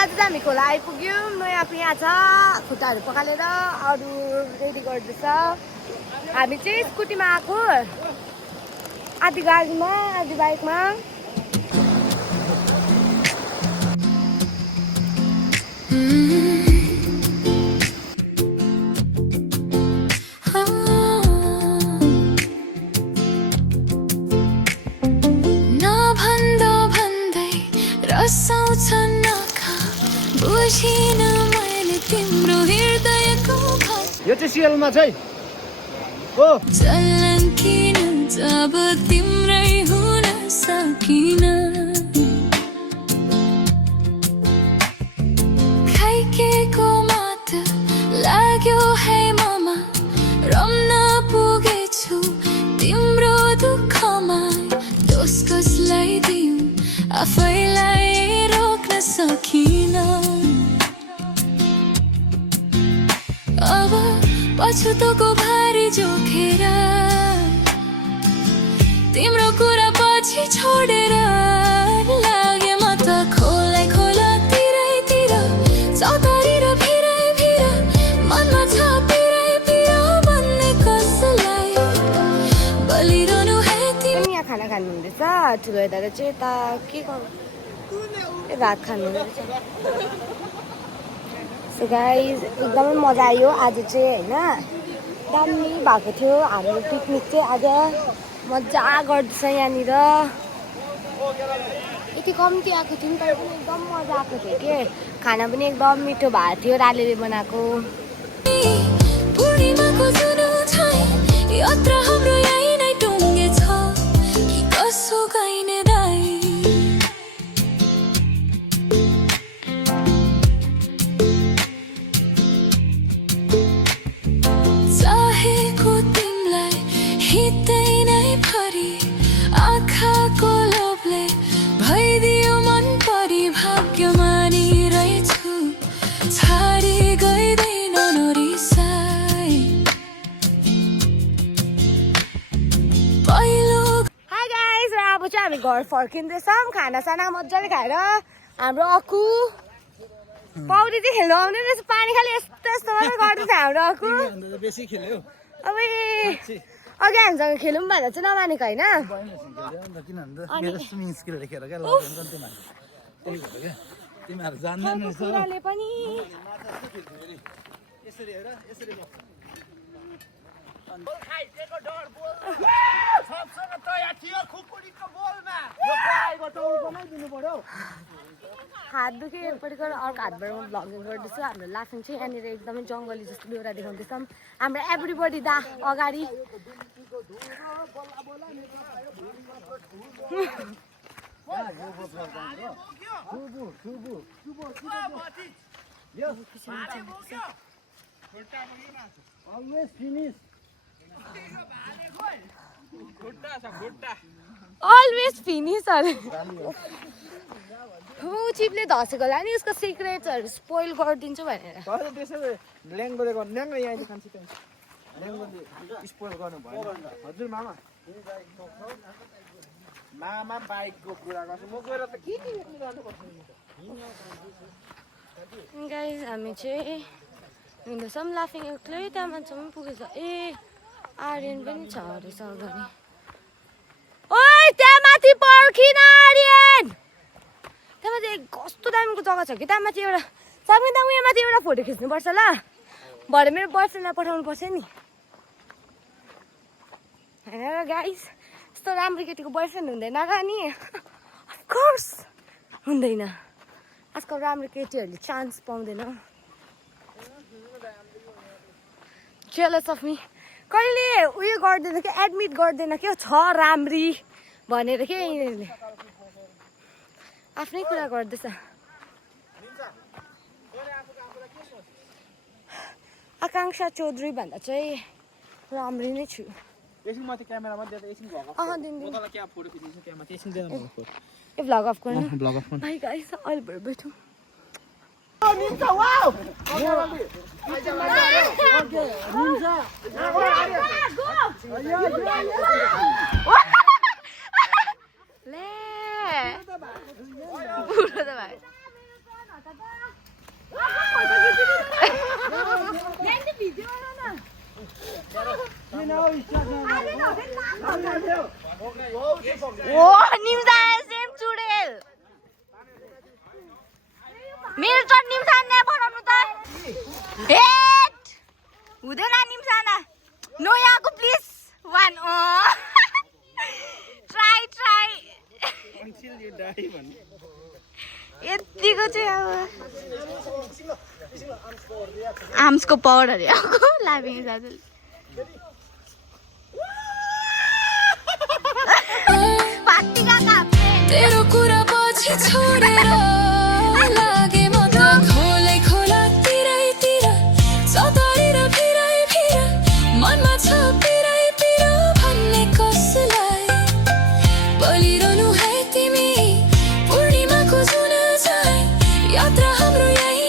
आज चाहिँ हामी खोला आइपुग्यौँ नयाँ यहाँ छ खुट्टाहरू पखालेर अरू रेडी गर्दैछ हामी चाहिँ स्कुटीमा आएको आधी गाडीमा आधी बाइकमा यो चाहिँ सिएलमा चाहिँ हो चलन किन जब तिम्रै हुन सकिन खाइकेको मात लाग्यो है ममा रम्न पुगेछु तिम्रो दुःखमा दोष कसलाई दिउँ आफैलाई रोक्न सकिन अब पछुतोको भारी जोखेर तिम्रो कुरा पछि छोडेर लागे म त खोला खोला तिरैतिर चौतारी र भिरै भिर मनमा छ पिरै पिर भन्ने कसलाई बलिरहनु है तिमी यहाँ खाना खानु हुँदैछ ठुलो दादा चाहिँ यता के गर्नु भात खानु हुँदैछ सो गाइस एकदमै मजा आयो आज चाहिँ होइन दामी भएको थियो हाम्रो पिकनिक चाहिँ आज मजा गर्दैछ यहाँनिर यति कम्ती आएको थियो तर पनि एकदम मजा आएको थियो कि खाना पनि एकदम मिठो भएको थियो रालेले बनाएको पूर्णिमाको जुन छै यात्रा हाम्रो यही नै टुङ्गेछ कि कसो गाइने दाइ चाहेको तिमीलाई हितै नै भरि आँखाको लोभले भइदियो मन परि भाग्यमानी रहेछु छाडी गइदैन नरिसाई पहिलो हाई गाइस र अब चाहिँ हामी घर फर्किँदैछौँ खानासाना मजाले खाएर हाम्रो अक्कु पौडी चाहिँ खेल्नु आउने रहेछ पानी खालि यस्तो यस्तो मात्रै गर्दैछ हाम्रो अक्कु बेसी खेल्यो अब अघि हामीसँग खेलौँ भनेर चाहिँ नमानेको होइन तिमीहरू जान्दैन कुराले पनि हात दुख्यो एकपट्टिको अर्को हातबाट म भ्लगिङ गर्दैछु हाम्रो लाफिङ चाहिँ यहाँनिर एकदमै जङ्गली जस्तो बेहोरा देखाउँदैछौँ हाम्रो एभ्रिबडी दा अगाडि अलवेज फिनिस अरे चिपले धसेको होला नि उसको सिक्रेट्सहरू स्पोइल गरिदिन्छु भनेर हजुर मामा मामा बाइकको कुरा गर्छु म गएर त के गाइस हामी चाहिँ हिँड्दैछौँ लाफिङ एक्लै त्यहाँ मान्छेसम्म पुगेछ ए आर्यन पनि छ रहेछ अगाडि ओइ त्यहाँ माथि पर्खिन आर्यन त्यहाँ माथि कस्तो दामीको जग्गा छ कि त्यहाँ माथि एउटा सामने त उयो माथि एउटा फोटो खिच्नुपर्छ ल भरे मेरो बर्थडेलाई पठाउनु पर्छ नि होइन र गाइस यस्तो राम्रो केटीको बोयफ्रेन्ड हुँदैन र नि अफकोर्स हुँदैन आजकल राम्रो केटीहरूले चान्स पाउँदैन जेलस अफ मी कहिले उयो गर्दैन कि एडमिट गर्दैन क्या छ राम्री भनेर के यिनीहरूले आफ्नै कुरा गर्दैछ आकाङ्क्षा चौधरी भन्दा चाहिँ राम्री नै छु एकछिन माथि क्यामेरामा दिएर एकछिन भ्लग अफ दिन्छु तँलाई क्या फोटो खिच्नु क्यामेरा एकछिन देन भ्लग अफ ए भ्लग अफ गर्नु भ्लग अफ भाइ गाइस अहिले भएर बैठौँ निन्जा वाउ ले बुढो त भाइ ओ निम्सा सेम चुडेल मेरो चट निम्सा न बनाउनु त हेट हुँदैन निम्साना नो याको please one try Until you die भन्नु यतिको चाहिँ अब आर्म्सको पावरहरू आएको लाभिङ दाजुले तेरो कुरा पछि छोडेर लागे म त खोलै खोला तिरैतिर सतारी र फिराइ फिर मनमा छ पिराइ पिर भन्ने कसलाई बोलिरहनु है तिमी पूर्णिमाको जुन चाहिँ यात्रा हाम्रो यही